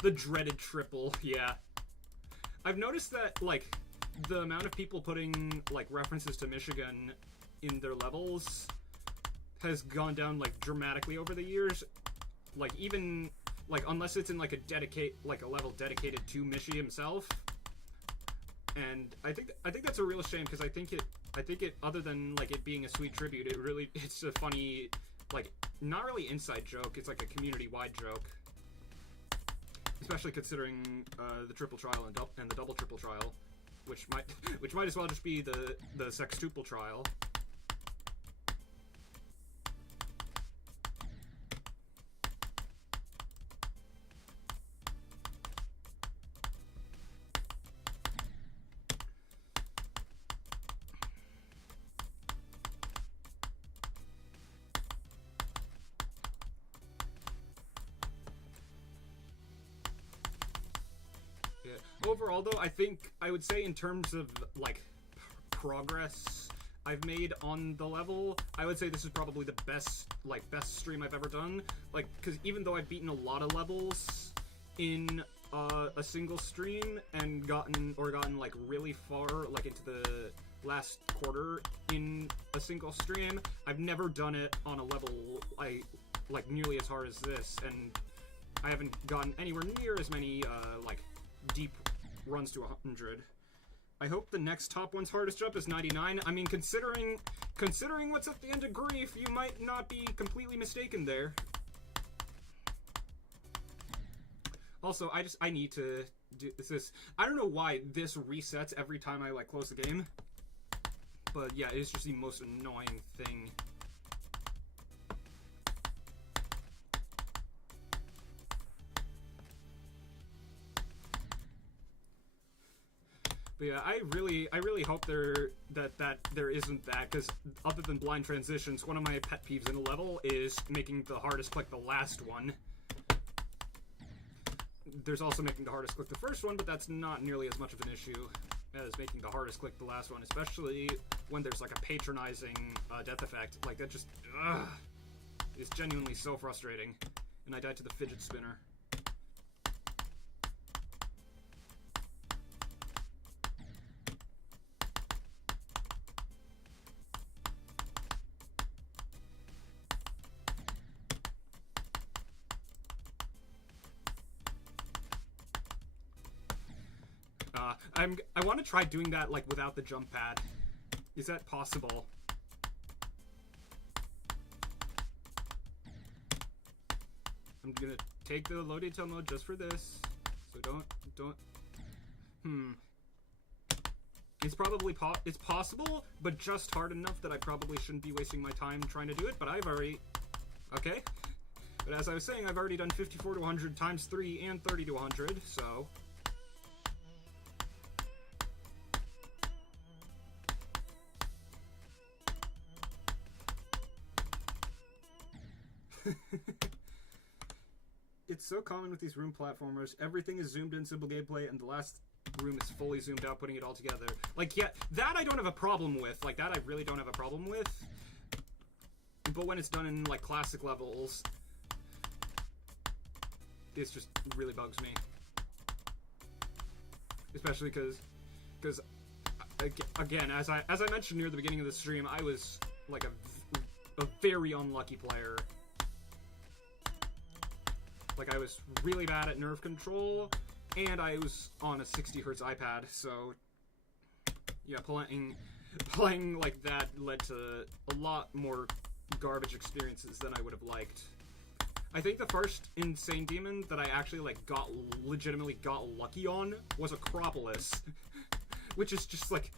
The dreaded triple, yeah. I've noticed that, like, the amount of people putting, like, references to Michigan in their levels has gone down, like, dramatically over the years. Like, even... like, unless it's in, like, a level dedicated to Mishi himself. And I think that's a real shame, because I think it, other than, like, it being a sweet tribute, it's a funny, like, not really inside joke, it's like a community-wide joke. Especially considering, the triple trial and the double triple trial. which might as well just be the sextuple trial. Overall, though, I would say in terms of, like, progress I've made on the level, I would say this is probably the best stream I've ever done. Like, because even though I've beaten a lot of levels in a single stream and gotten like really far, like into the last quarter in a single stream, I've never done it on a level like nearly as hard as this, and I haven't gotten anywhere near as many like deep runs to 100. I hope the next top one's hardest jump is 99. I mean, considering what's at the end of Grief, you might not be completely mistaken there. Also, I need to do this. I don't know why this resets every time I, like, close the game. But yeah, it's just the most annoying thing. But yeah, I really hope that there isn't that, because other than blind transitions, one of my pet peeves in a level is making the hardest click the last one. There's also making the hardest click the first one, but that's not nearly as much of an issue as making the hardest click the last one, especially when there's like a patronizing death effect. Like, that just is genuinely so frustrating. And I died to the fidget spinner. I want to try doing that, like, without the jump pad. Is that possible? I'm gonna take the low detail mode just for this. So don't. It's probably it's possible, but just hard enough that I probably shouldn't be wasting my time trying to do it, but I've already... Okay. But as I was saying, I've already done 54 to 100 times 3 and 30 to 100, so... It's so common with these room platformers. Everything is zoomed in, simple gameplay, and the last room is fully zoomed out, putting it all together. Like, yeah, that I don't have a problem with. Like, that I really don't have a problem with. But when it's done in, like, classic levels, it just really bugs me. Especially because again, as I mentioned near the beginning of the stream, I was, like, a very unlucky player. Like, I was really bad at nerve control, and I was on a 60 Hz iPad, so yeah, playing like that led to a lot more garbage experiences than I would have liked. I think the first Insane Demon that I actually, like, legitimately got lucky on was Acropolis, which is just, like,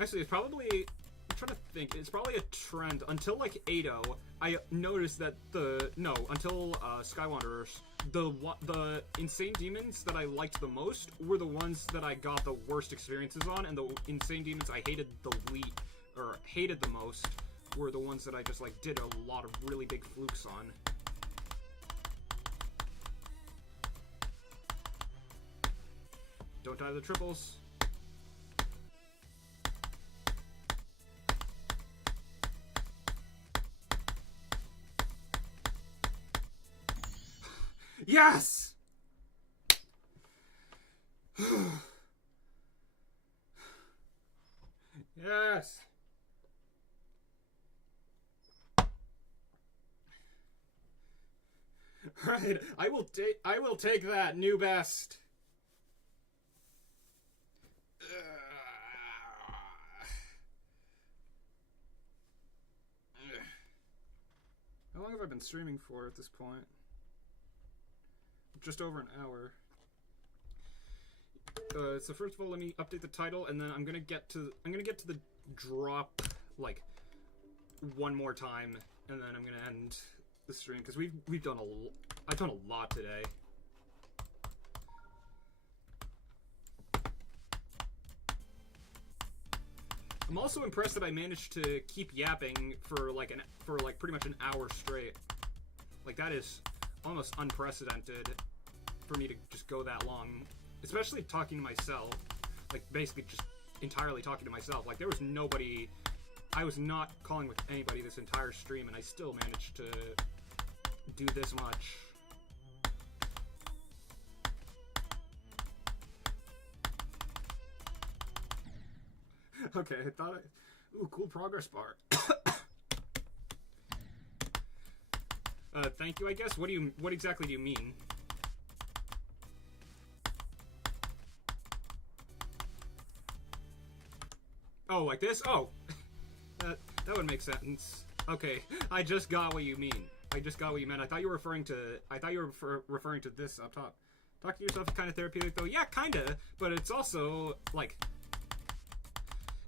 actually, it's probably... I'm trying to think. It's probably a trend. Until, like, 8.0, I noticed that until Skywanderers, the Insane Demons that I liked the most were the ones that I got the worst experiences on, and the Insane Demons I hated the most were the ones that I just, like, did a lot of really big flukes on. Don't die to the triples. Yes! Yes! Right, I will take that new best. How long have I been streaming for at this point? Just over an hour. So first of all, let me update the title, and then I'm gonna get to the drop like one more time, and then I'm gonna end the stream because we've done I've done a lot today. I'm also impressed that I managed to keep yapping for like pretty much an hour straight. Like, that is almost unprecedented for me to just go that long, especially talking to myself. Like, basically just entirely talking to myself. Like, there was nobody. I was not calling with anybody this entire stream, and I still managed to do this much. Okay, I thought ooh, cool progress bar. Thank you, I guess. What exactly do you mean? Oh, like this? Oh. That would make sense. Okay, I just got what you mean. I just got what you meant. I thought you were referring to this up top. Talking to yourself is kind of therapeutic, though. Yeah, kinda, but it's also like,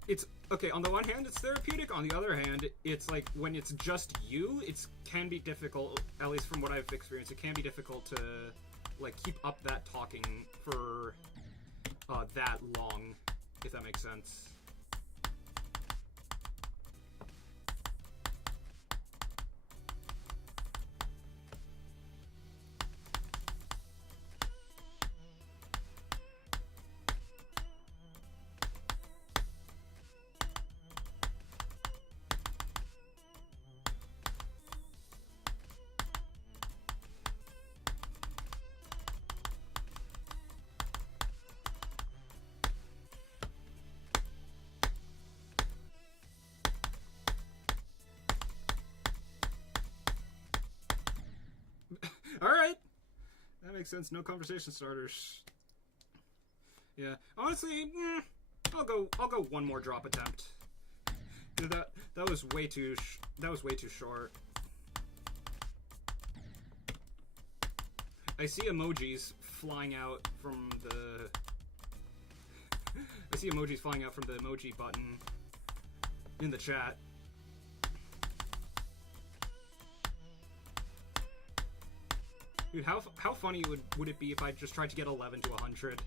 it's okay. On the one hand, it's therapeutic. On the other hand, it's like when it's just you, it can be difficult. At least from what I've experienced, it can be difficult to like keep up that talking for that long, if that makes sense. Alright! That makes sense. No conversation starters. Yeah. Honestly, I'll go one more drop attempt. That was way too short. I see emojis flying out from the emoji button in the chat. Dude, how funny would it be if I just tried to get 11 to 100?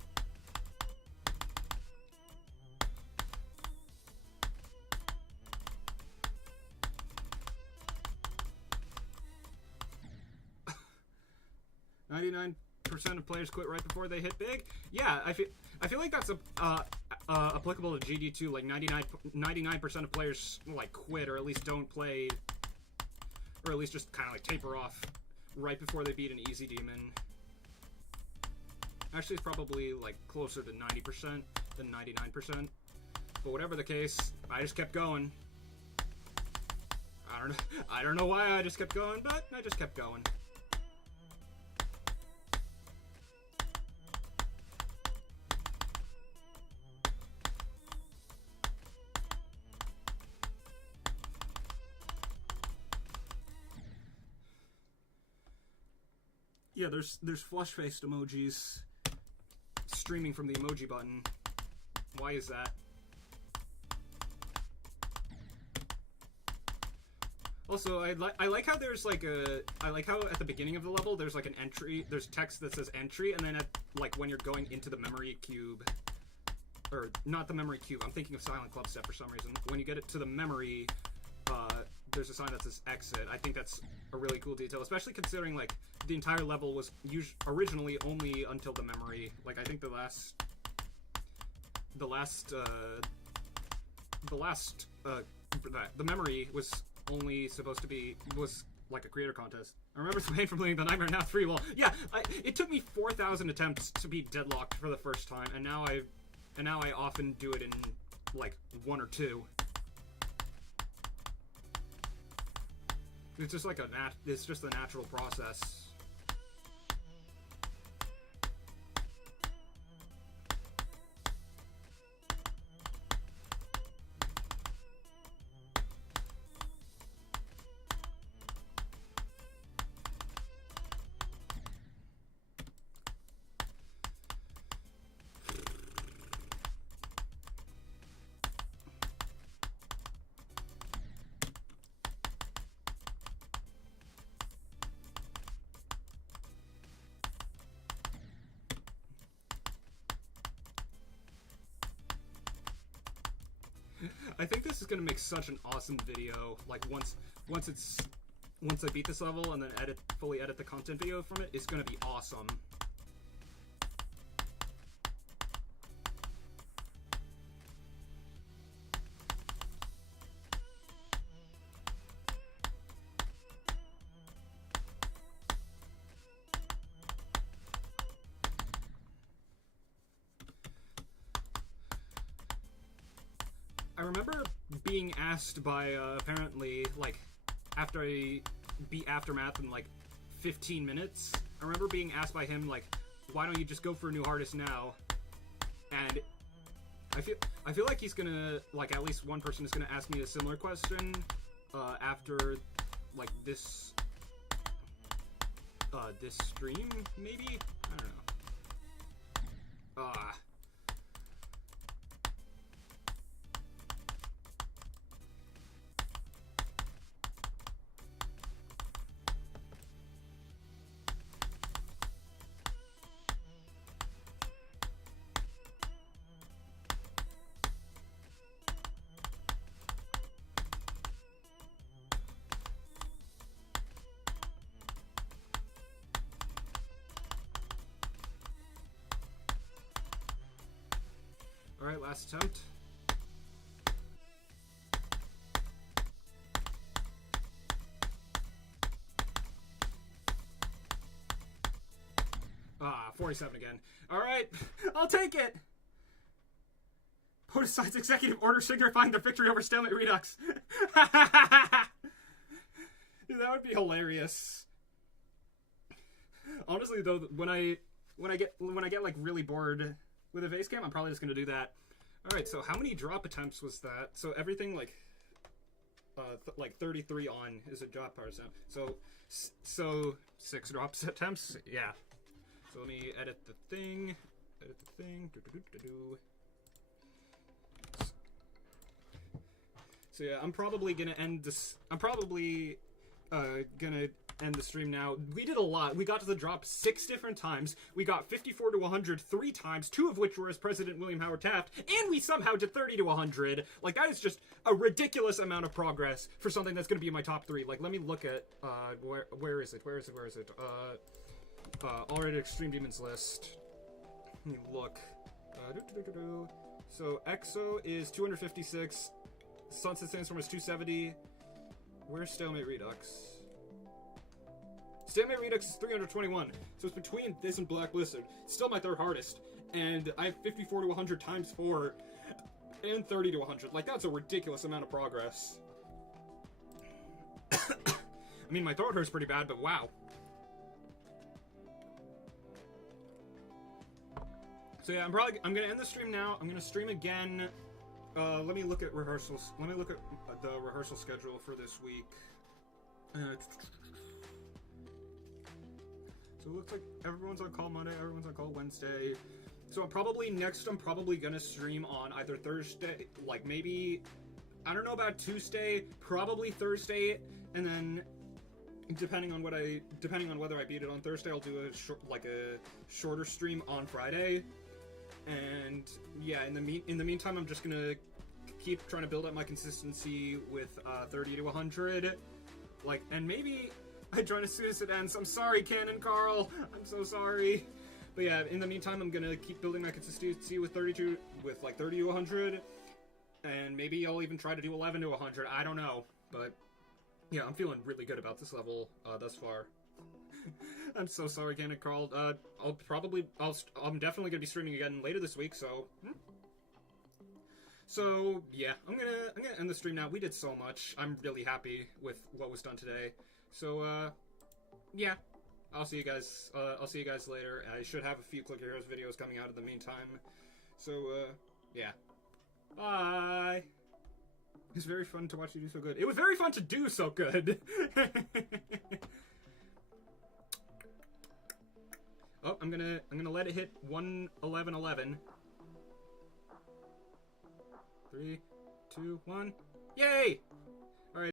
%99 of players quit right before they hit big. Yeah, I feel like that's applicable to GD2. Like 99% of players like quit, or at least don't play, or at least just kind of like taper off right before they beat an easy demon. Actually, it's probably like closer to 90% than 99%. But whatever the case, I just kept going. I don't know why I just kept going, but I just kept going. Yeah, there's flush-faced emojis streaming from the emoji button. Why is that? Also, I like how there's like I like how at the beginning of the level there's like an entry, there's text that says entry, and then at like when you're going into the memory cube, or not the memory cube, I'm thinking of Silent Club Step for some reason. When you get it to the memory, there's a sign that says exit. I think that's a really cool detail, especially considering like the entire level was originally only until the memory. Like I think the memory was only supposed to be like a creator contest. I remember playing from playing the Nightmare Now 3 wall. Yeah, it took me 4,000 attempts to be deadlocked for the first time, and now I often do it in like 1 or 2. It's just like it's just a natural process. I think this is gonna make such an awesome video. Like once I beat this level and then fully edit the content video from it, it's gonna be awesome. I remember being asked by, apparently, like, after I beat Aftermath in, like, 15 minutes, I remember being asked by him, like, why don't you just go for a new hardest now? And I feel like he's gonna, like, at least one person is gonna ask me a similar question, after, like, this stream, maybe? I don't know. Alright, last attempt. Ah, 47 again. Alright, I'll take it! POTUS signs executive order signifying their victory over Stalemate Redux. Dude, that would be hilarious. Honestly, though, when I get like really bored with a face cam, I'm probably just gonna do that. Alright, so how many drop attempts was that? So everything like 33 on is a drop attempt. So 6 drops attempts? Yeah. So let me edit the thing. So yeah, I'm probably gonna end this. I'm probably gonna end the stream now. We did a lot. We got to the drop 6 different times. We got 54 to 100 3 times, 2 of which were as President William Howard Taft, and we somehow did 30 to 100. Like, that is just a ridiculous amount of progress for something that's gonna be in my top 3. Like, let me look at where is it? Already Extreme Demons list. Let me look. So EXO is 256. Sunset Sandstorm is 270. Where's Stalemate Redux? Stalemate Redux is 321. So it's between this and Blacklisted. Still my 3rd hardest. And I have 54 to 100 times 4. And 30 to 100. Like, that's a ridiculous amount of progress. I mean, my throat hurts pretty bad, but wow. So yeah, I'm gonna end the stream now. I'm gonna stream again. Let me look at rehearsals. Let me look at the rehearsal schedule for this week. So it looks like everyone's on call Monday, everyone's on call Wednesday. So I'm probably gonna stream on either Thursday, like maybe, I don't know about Tuesday, probably Thursday, and then depending on whether I beat it on Thursday, I'll do a shorter stream on Friday. And yeah, in the meantime, I'm just gonna keep trying to build up my consistency with 30 to 100. Like, and maybe I join as soon as it ends. I'm sorry, Canon Carl. I'm so sorry. But yeah, in the meantime, I'm gonna keep building my consistency with 30 to 100, and maybe I'll even try to do 11 to 100. I don't know, but yeah, I'm feeling really good about this level thus far. I'm so sorry, Canon Carl. I'm definitely gonna be streaming again later this week. So yeah, I'm gonna end the stream now. We did so much. I'm really happy with what was done today. So yeah, I'll see you guys. I'll see you guys later. I should have a few Click Your Heroes videos coming out in the meantime. So yeah, bye. It's very fun to watch you do so good. It was very fun to do so good. Oh, I'm gonna let it hit 1:11:11. 3, 2, 1. Yay!